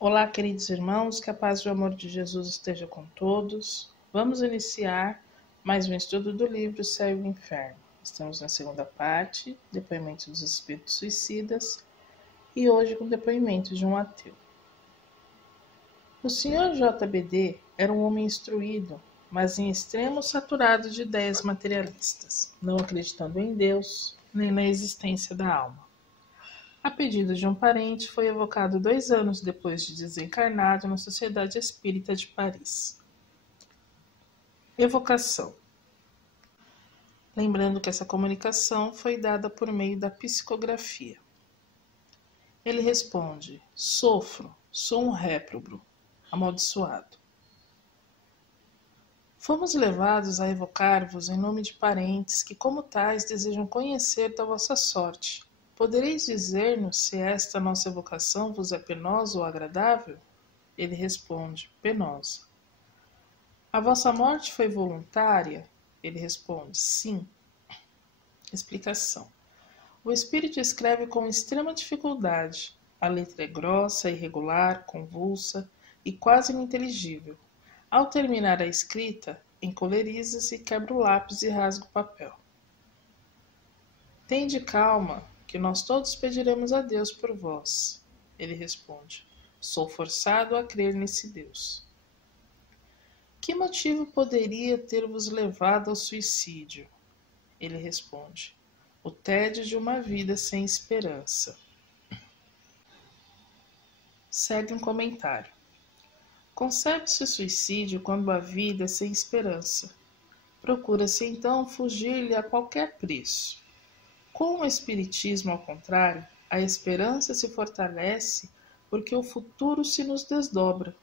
Olá, queridos irmãos, que a paz e o amor de Jesus esteja com todos. Vamos iniciar mais um estudo do livro Céu e o Inferno. Estamos na segunda parte, depoimento dos espíritos suicidas, e hoje com o depoimento de um ateu. O Sr. JBD era um homem instruído, mas em extremo saturado de ideias materialistas, não acreditando em Deus, nem na existência da alma. A pedido de um parente, foi evocado 2 anos depois de desencarnado na Sociedade Espírita de Paris. Evocação. Lembrando que essa comunicação foi dada por meio da psicografia. Ele responde: sofro, sou um réprobo, amaldiçoado. Fomos levados a evocar-vos em nome de parentes que, como tais, desejam conhecer da vossa sorte. Podereis dizer-nos se esta nossa evocação vos é penosa ou agradável? Ele responde: penosa. A vossa morte foi voluntária? Ele responde: sim. Explicação. O espírito escreve com extrema dificuldade. A letra é grossa, irregular, convulsa e quase ininteligível. Ao terminar a escrita, encoleriza-se, quebra o lápis e rasga o papel. Tende calma, que nós todos pediremos a Deus por vós. Ele responde: sou forçado a crer nesse Deus. Que motivo poderia ter-vos levado ao suicídio? Ele responde: o tédio de uma vida sem esperança. Segue um comentário. Concebe-se o suicídio quando a vida é sem esperança. Procura-se então fugir-lhe a qualquer preço. Com o espiritismo, ao contrário, a esperança se fortalece porque o futuro se nos desdobra.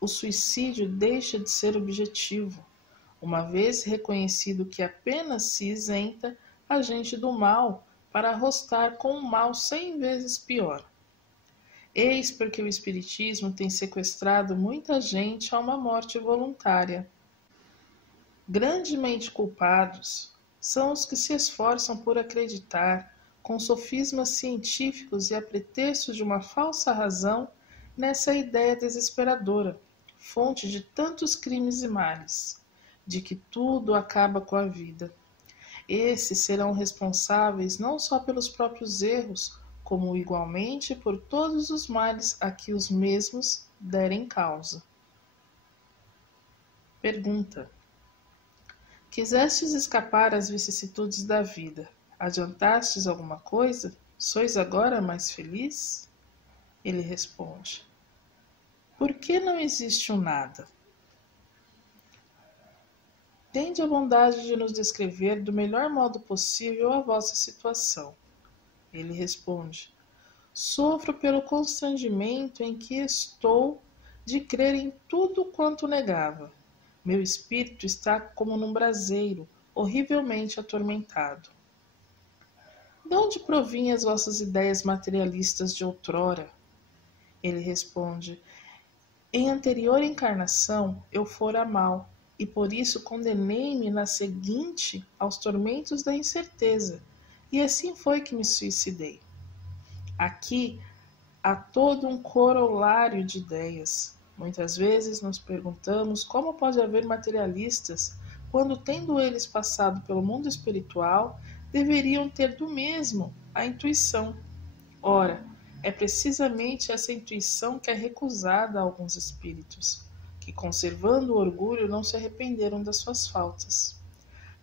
O suicídio deixa de ser objetivo, uma vez reconhecido que apenas se isenta a gente do mal para arrostar com um mal 100 vezes pior. Eis porque o espiritismo tem sequestrado muita gente a uma morte voluntária. Grandemente culpados são os que se esforçam por acreditar, com sofismas científicos e a pretexto de uma falsa razão, nessa ideia desesperadora, fonte de tantos crimes e males, de que tudo acaba com a vida. Esses serão responsáveis não só pelos próprios erros, como igualmente por todos os males a que os mesmos derem causa. Pergunta. Quisestes escapar às vicissitudes da vida. Adiantastes alguma coisa? Sois agora mais feliz? Ele responde: por que não existe um nada? Tende a bondade de nos descrever do melhor modo possível a vossa situação. Ele responde: sofro pelo constrangimento em que estou de crer em tudo quanto negava. Meu espírito está como num braseiro, horrivelmente atormentado. De onde provinham as vossas ideias materialistas de outrora? Ele responde: em anterior encarnação eu fora mal, e por isso condenei-me na seguinte aos tormentos da incerteza, e assim foi que me suicidei. Aqui há todo um corolário de ideias. Muitas vezes nos perguntamos como pode haver materialistas quando, tendo eles passado pelo mundo espiritual, deveriam ter do mesmo a intuição. Ora, é precisamente essa intuição que é recusada a alguns espíritos, que, conservando o orgulho, não se arrependeram das suas faltas.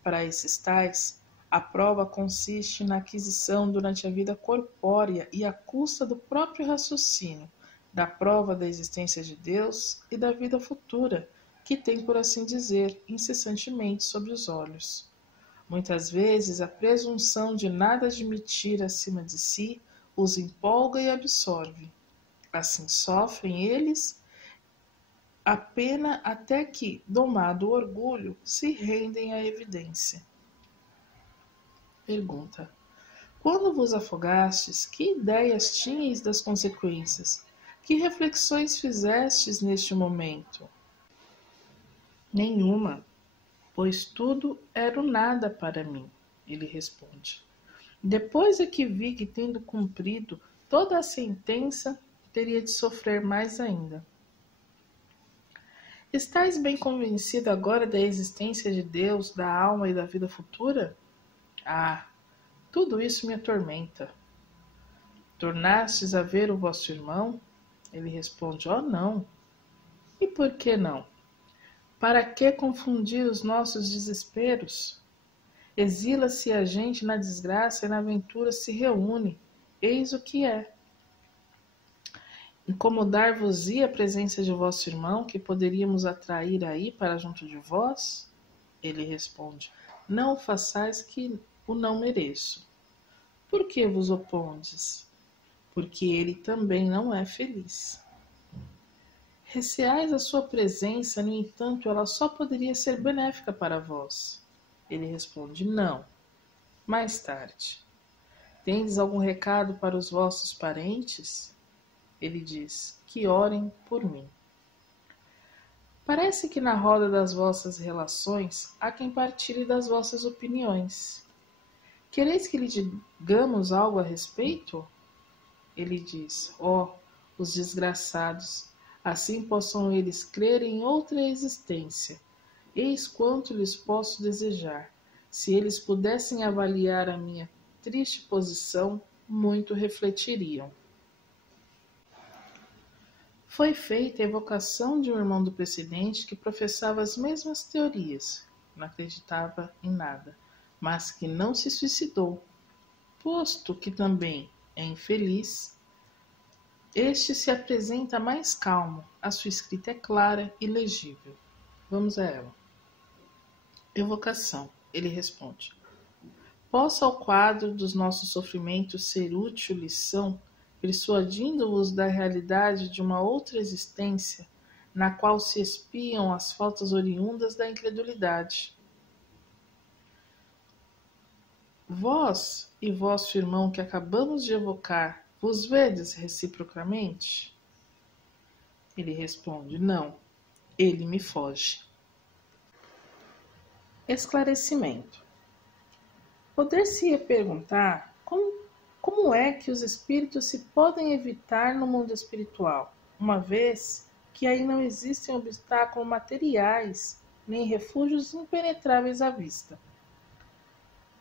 Para esses tais, a prova consiste na aquisição durante a vida corpórea e à custa do próprio raciocínio, da prova da existência de Deus e da vida futura, que tem, por assim dizer, incessantemente sobre os olhos. Muitas vezes a presunção de nada admitir acima de si os empolga e absorve. Assim sofrem eles a pena até que, domado o orgulho, se rendem à evidência. Pergunta. Quando vos afogastes, que ideias tinhais das consequências? Que reflexões fizestes neste momento? Nenhuma, pois tudo era o nada para mim, ele responde. Depois é que vi que, tendo cumprido toda a sentença, teria de sofrer mais ainda. Estais bem convencido agora da existência de Deus, da alma e da vida futura? Ah, tudo isso me atormenta. Tornastes a ver o vosso irmão? Ele responde, oh não. E por que não? Para que confundir os nossos desesperos? Exila-se a gente na desgraça e na aventura se reúne. Eis o que é. Incomodar-vos-ia a presença de vosso irmão, que poderíamos atrair aí para junto de vós? Ele responde, não o façais que o não mereço. Por que vos opondes? Porque ele também não é feliz. Receais a sua presença, no entanto, ela só poderia ser benéfica para vós. Ele responde, não. Mais tarde. Tendes algum recado para os vossos parentes? Ele diz, que orem por mim. Parece que na roda das vossas relações há quem partilhe das vossas opiniões. Quereis que lhe digamos algo a respeito? Ele diz, os desgraçados, assim possam eles crer em outra existência. Eis quanto lhes posso desejar. Se eles pudessem avaliar a minha triste posição, muito refletiriam. Foi feita a evocação de um irmão do presidente que professava as mesmas teorias, não acreditava em nada, mas que não se suicidou, posto que também é infeliz. Este se apresenta mais calmo, a sua escrita é clara e legível. Vamos a ela. Evocação. Ele responde. Possa o quadro dos nossos sofrimentos ser útil lição, persuadindo-vos da realidade de uma outra existência, na qual se espiam as faltas oriundas da incredulidade. Vós e vosso irmão que acabamos de evocar, vos vedes reciprocamente? Ele responde, não, ele me foge. Esclarecimento. Poder-se-ia perguntar como é que os espíritos se podem evitar no mundo espiritual, uma vez que aí não existem obstáculos materiais, nem refúgios impenetráveis à vista.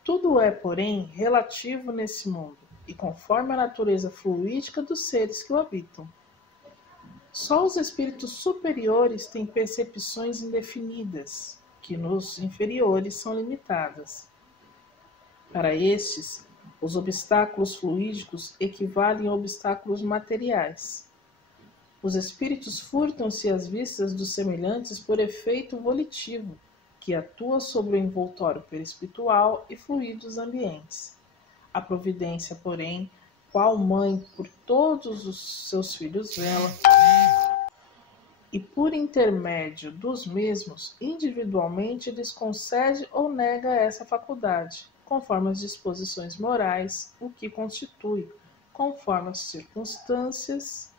Tudo é, porém, relativo nesse mundo, e conforme a natureza fluídica dos seres que o habitam. Só os espíritos superiores têm percepções indefinidas, que nos inferiores são limitadas. Para estes, os obstáculos fluídicos equivalem a obstáculos materiais. Os espíritos furtam-se às vistas dos semelhantes por efeito volitivo, que atua sobre o envoltório perispiritual e fluidos ambientes. A providência, porém, qual mãe por todos os seus filhos vela, e por intermédio dos mesmos, individualmente lhes concede ou nega essa faculdade, conforme as disposições morais, o que constitui, conforme as circunstâncias,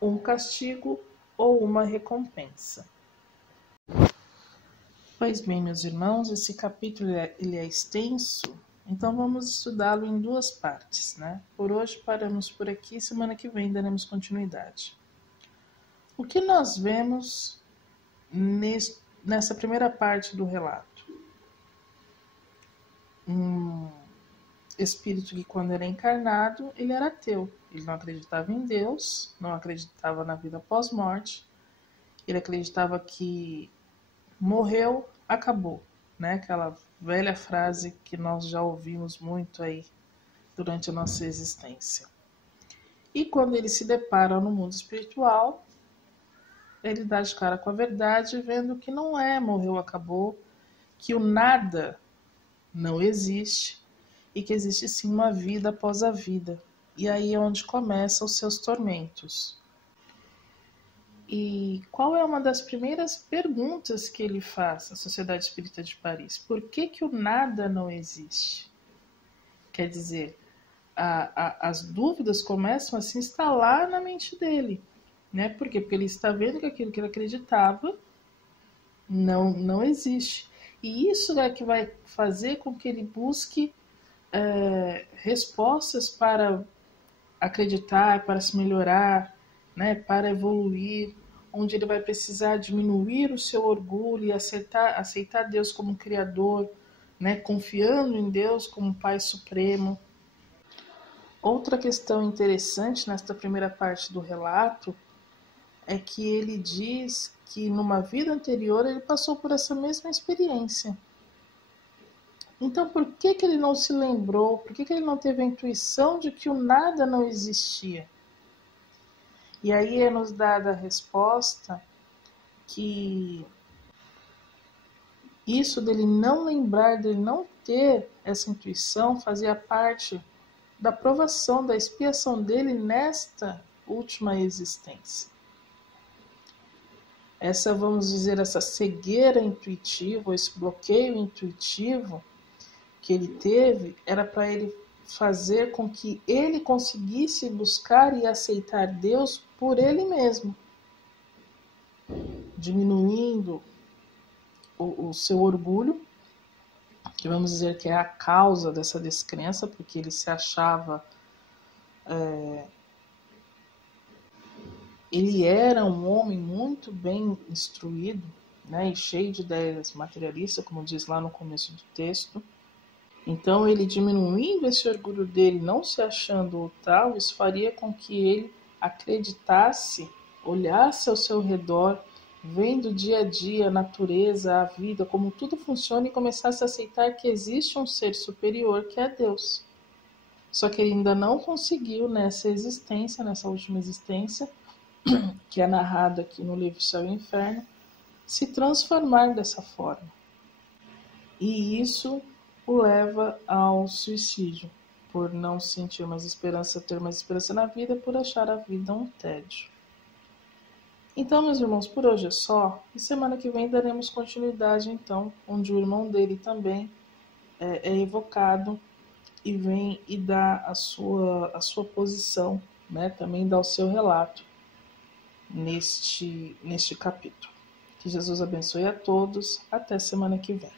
um castigo ou uma recompensa. Pois bem, meus irmãos, esse capítulo ele é extenso, então vamos estudá-lo em duas partes, né? Por hoje paramos por aqui, semana que vem daremos continuidade. O que nós vemos nessa primeira parte do relato? Um espírito que, quando era encarnado, ele era ateu. Ele não acreditava em Deus, não acreditava na vida pós-morte. Ele acreditava que morreu, acabou, né? Aquela velha frase que nós já ouvimos muito aí durante a nossa existência. E quando ele se depara no mundo espiritual, ele dá de cara com a verdade, vendo que não é morreu, acabou, que o nada não existe e que existe sim uma vida após a vida. E aí é onde começam os seus tormentos. E qual é uma das primeiras perguntas que ele faz à Sociedade Espírita de Paris? Por que o nada não existe? Quer dizer, as dúvidas começam a se instalar na mente dele. Né? Por quê? Porque ele está vendo que aquilo que ele acreditava não existe. E isso é que vai fazer com que ele busque respostas para acreditar, para se melhorar, né, para evoluir, onde ele vai precisar diminuir o seu orgulho e aceitar Deus como Criador, né, confiando em Deus como Pai Supremo. Outra questão interessante nesta primeira parte do relato é que ele diz que numa vida anterior ele passou por essa mesma experiência. Então por que ele não se lembrou? Por que ele não teve a intuição de que o nada não existia? E aí é nos dada a resposta que isso dele não lembrar, dele não ter essa intuição, fazia parte da provação, da expiação dele nesta última existência. Essa, vamos dizer, essa cegueira intuitiva, esse bloqueio intuitivo que ele teve, era para ele fazer com que ele conseguisse buscar e aceitar Deus por ele mesmo, diminuindo o seu orgulho, que vamos dizer que é a causa dessa descrença, porque ele se achava... ele era um homem muito bem instruído, né, e cheio de ideias materialistas, como diz lá no começo do texto. Então, ele diminuindo esse orgulho dele, não se achando o tal, isso faria com que ele acreditasse, olhasse ao seu redor, vendo dia a dia a natureza, a vida, como tudo funciona, e começasse a aceitar que existe um ser superior que é Deus. Só que ele ainda não conseguiu nessa existência, nessa última existência, que é narrado aqui no livro Céu e Inferno, se transformar dessa forma. E isso o leva ao suicídio, por não sentir mais esperança, ter mais esperança na vida, por achar a vida um tédio. Então, meus irmãos, por hoje é só, e semana que vem daremos continuidade, então, onde o irmão dele também é evocado e vem e dá a sua posição, né? Também dá o seu relato neste capítulo. Que Jesus abençoe a todos. Até semana que vem.